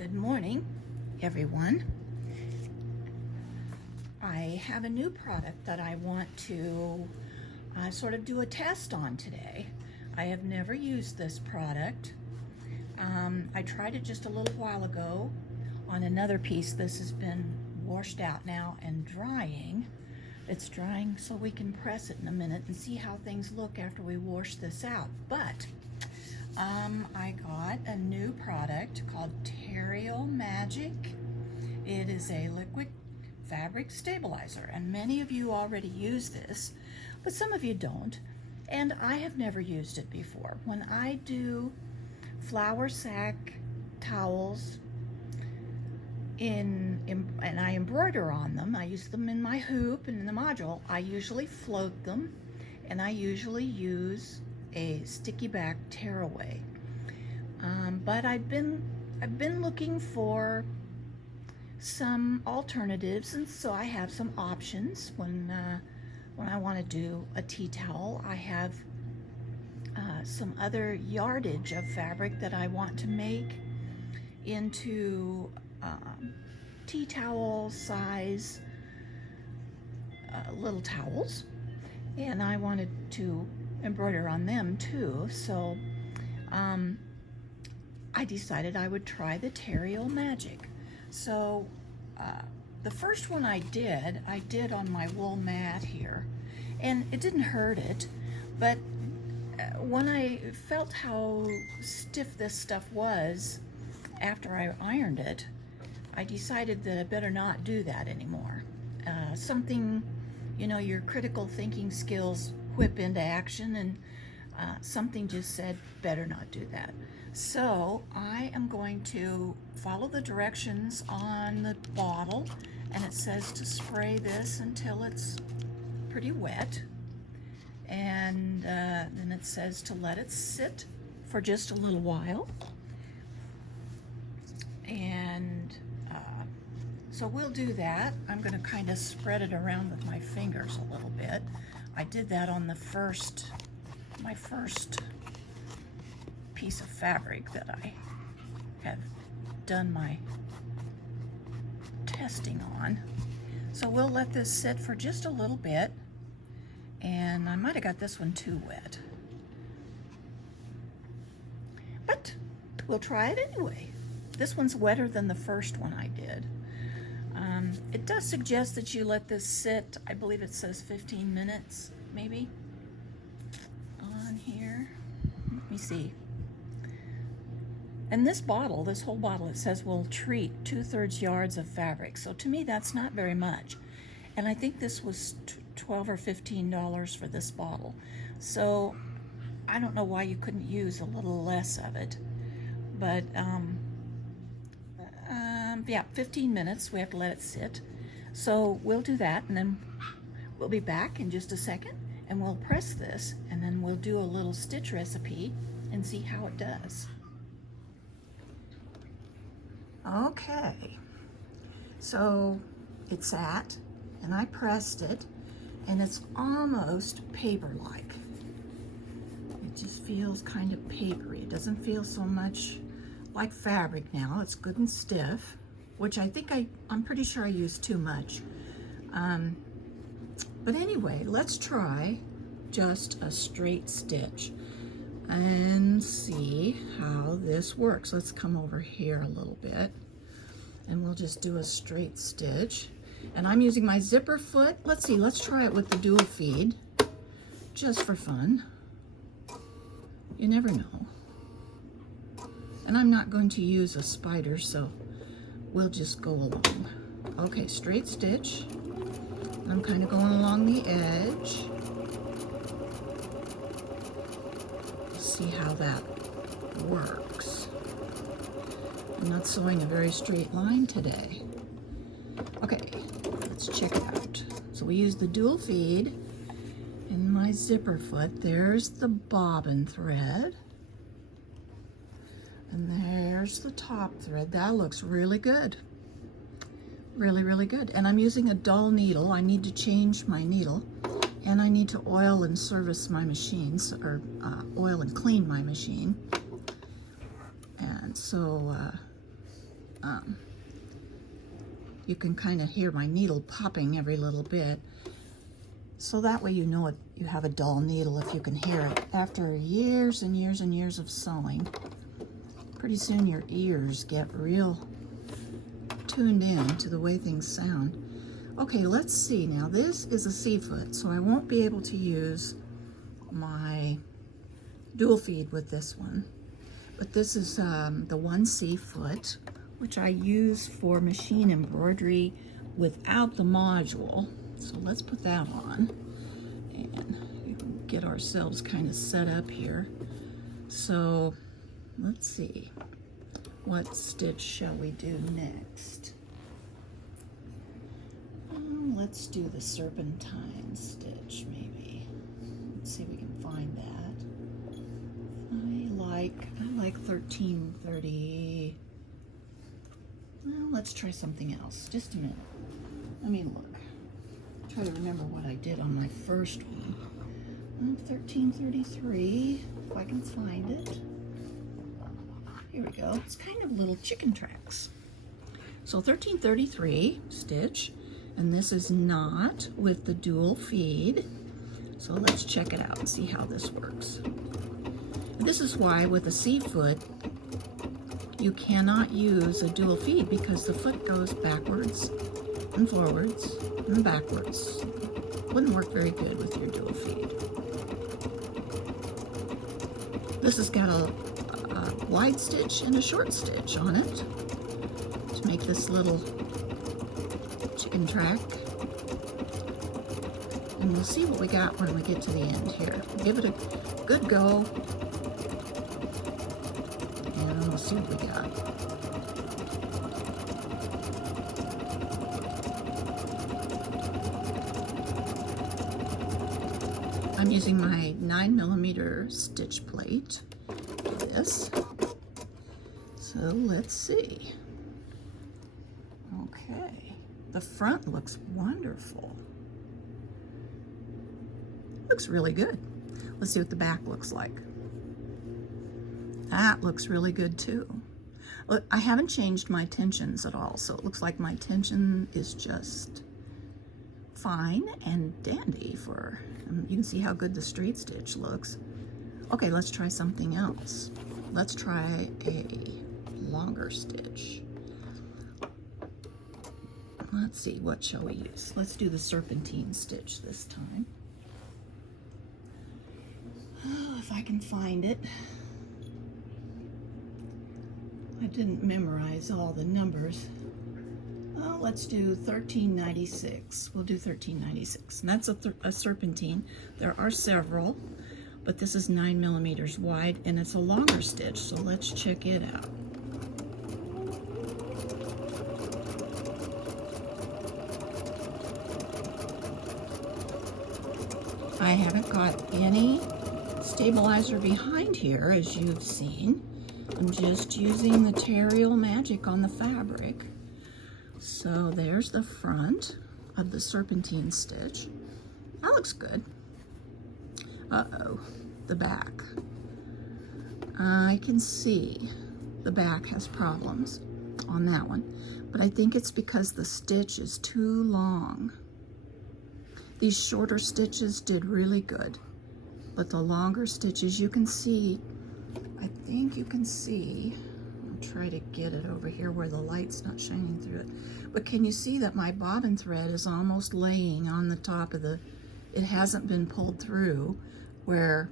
Good morning, everyone. I have a new product that I want to sort of do a test on today. I have never used this product. I tried it just a little while ago on another piece. This has been washed out now and drying. It's drying so we can press it in a minute and see how things look after we wash this out. But I got a new product called Terial Magic. It is a liquid fabric stabilizer, and many of you already use this, but some of you don't, and I have never used it before. When I do flour sack towels and I embroider on them, I use them in my hoop and in the module, I usually float them, and I usually use a sticky back tearaway. But I've been looking for some alternatives, and so I have some options when I want to do a tea towel. I have some other yardage of fabric that I want to make into tea towel size little towels, and I wanted to embroider on them too, so I decided I would try the Terial Magic. So the first one I did on my wool mat here, and it didn't hurt it, but when I felt how stiff this stuff was after I ironed it, I decided that I better not do that anymore. Something, you know, your critical thinking skills whip into action, and something just said better not do that. So I am going to follow the directions on the bottle, and it says to spray this until it's pretty wet, and then it says to let it sit for just a little while, and so we'll do that. I'm going to kind of spread it around with my fingers a little bit. I did that on my first piece of fabric that I have done my testing on. So we'll let this sit for just a little bit, and I might have got this one too wet, but we'll try it anyway. This one's wetter than the first one I did. It does suggest that you let this sit, I believe it says 15 minutes, maybe, on here. Let me see. And this bottle, this whole bottle, it says will treat 2/3 yards of fabric. So to me, that's not very much. And I think this was $12 or $15 for this bottle. So I don't know why you couldn't use a little less of it. But yeah, 15 minutes, we have to let it sit. So we'll do that, and then we'll be back in just a second, and we'll press this, and then we'll do a little stitch recipe and see how it does. Okay, so it sat, and I pressed it, and it's almost paper-like. It just feels kind of papery. It doesn't feel so much like fabric now. It's good and stiff, which I think I'm pretty sure I used too much. But anyway, let's try just a straight stitch and see how this works. Let's come over here a little bit, and we'll just do a straight stitch. And I'm using my zipper foot. Let's see, let's try it with the dual feed, just for fun. You never know. And I'm not going to use a spider, so we'll just go along. Okay, straight stitch. And I'm kind of going along the edge. See how that works. I'm not sewing a very straight line today. Okay, let's check it out. So we use the dual feed in my zipper foot. There's the bobbin thread. And there's the top thread. That looks really good. Really, really good. And I'm using a dull needle. I need to change my needle. And I need to oil and service my machines, or oil and clean my machine. And so you can kind of hear my needle popping every little bit. So that way you know it, you have a dull needle if you can hear it. After years and years and years of sewing, pretty soon your ears get real tuned in to the way things sound. Okay, let's see now. This is a C-foot, so I won't be able to use my dual feed with this one. But this is the 1C foot, which I use for machine embroidery without the module. So let's put that on and get ourselves kind of set up here. So let's see, what stitch shall we do next? Let's do the Serpentine stitch maybe. Let's see if we can find that. I like 1330. Well, let's try something else. Just a minute. Let me look. Try to remember what I did on my first one. 1333, if I can find it. Here we go. It's kind of little chicken tracks. So 1333 stitch, and this is not with the dual feed. So let's check it out and see how this works. This is why with a C foot, you cannot use a dual feed because the foot goes backwards and forwards and backwards. Wouldn't work very good with your dual feed. This has got a wide stitch and a short stitch on it to make this little chicken track. And we'll see what we got when we get to the end here. Give it a good go. And we'll see what we got. I'm using my 9mm stitch plate for this. So let's see. Okay, the front looks wonderful. Looks really good. Let's see what the back looks like. That looks really good too. Look, I haven't changed my tensions at all, so it looks like my tension is just fine and dandy for, you can see how good the straight stitch looks. Okay, let's try something else. Let's try a longer stitch. Let's see, what shall we use? Let's do the Serpentine stitch this time. Oh, if I can find it. I didn't memorize all the numbers. Oh, let's do 1396. We'll do 1396. And that's a Serpentine. There are several, but this is 9mm wide and it's a longer stitch, so let's check it out. I haven't got any stabilizer behind here, as you've seen. I'm just using the Terial magic on the fabric. So there's the front of the Serpentine stitch. That looks good. Uh-oh, the back. I can see the back has problems on that one, but I think it's because the stitch is too long. These shorter stitches did really good, but the longer stitches, you can see, I think you can see, I'll try to get it over here where the light's not shining through it, but can you see that my bobbin thread is almost laying on the top of the, it hasn't been pulled through where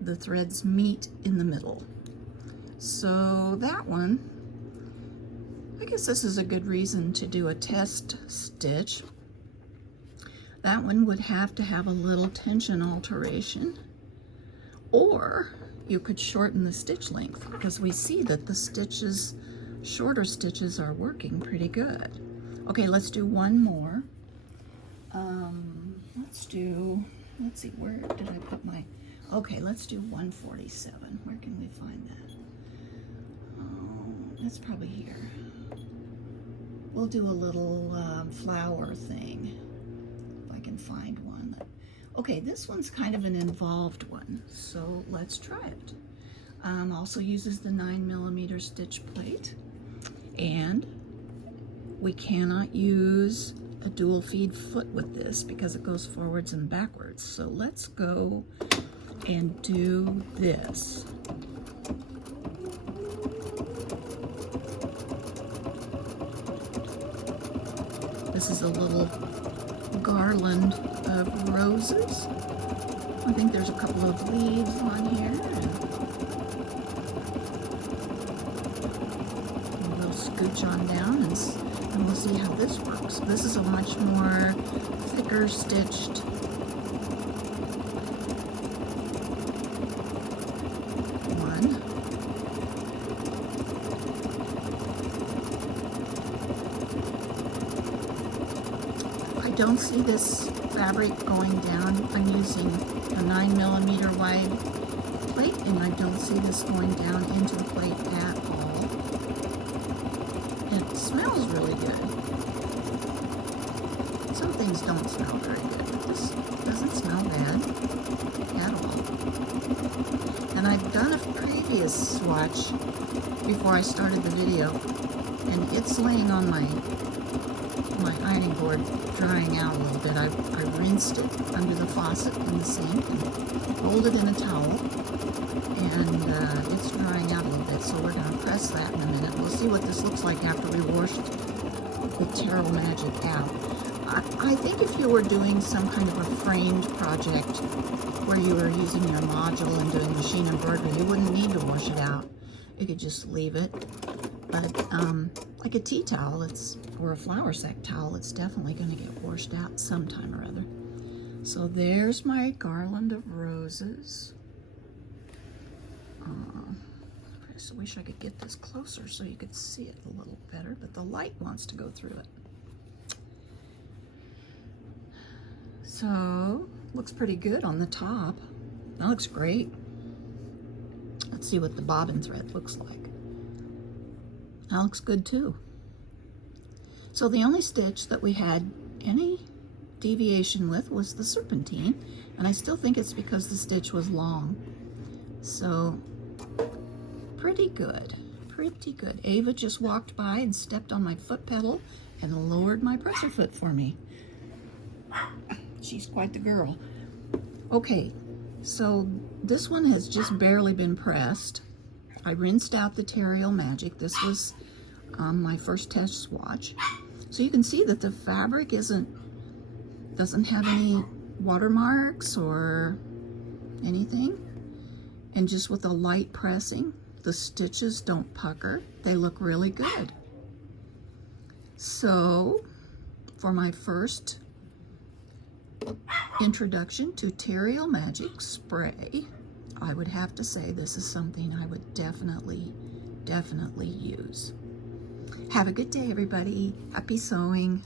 the threads meet in the middle. So that one, I guess this is a good reason to do a test stitch. That one would have to have a little tension alteration, or you could shorten the stitch length because we see that the stitches, shorter stitches are working pretty good. Okay, let's do one more. Let's see, where did I put my, okay, let's do 147. Where can we find that? Oh, that's probably here. We'll do a little flower thing. Can find one. Okay, this one's kind of an involved one, so let's try it. Also uses the 9mm stitch plate, And we cannot use a dual feed foot with this because it goes forwards and backwards. So let's go and do this. This is a little garland of roses. I think there's a couple of leaves on here. And we'll scooch on down and we'll see how this works. This is a much more thicker stitched one. I don't see this fabric going down. I'm using a 9mm wide plate, and I don't see this going down into the plate at all. It smells really good. Some things don't smell very good, but this doesn't smell bad at all. And I've done a previous swatch before I started the video, and it's laying on my ironing board drying out a little bit. I rinsed it under the faucet in the sink and rolled it in a towel, and it's drying out a little bit, so we're going to press that in a minute. We'll see what this looks like after we washed the Terial Magic out. I think if you were doing some kind of a framed project where you were using your module and doing machine embroidery, you wouldn't need to wash it out. You could just leave it. But like a tea towel, or a flour sack towel, it's definitely going to get washed out sometime or other. So there's my garland of roses. I just wish I could get this closer so you could see it a little better, but the light wants to go through it. So, looks pretty good on the top. That looks great. Let's see what the bobbin thread looks like. That looks good too. So the only stitch that we had any deviation with was the serpentine, and I still think it's because the stitch was long. So pretty good, pretty good. Ava just walked by and stepped on my foot pedal and lowered my presser foot for me. She's quite the girl. Okay, so this one has just barely been pressed. I rinsed out the Terial Magic. This was my first test swatch. So you can see that the fabric doesn't have any watermarks or anything. And just with a light pressing, the stitches don't pucker. They look really good. So for my first introduction to Terial Magic spray, I would have to say this is something I would definitely use. Have a good day, everybody. Happy sewing.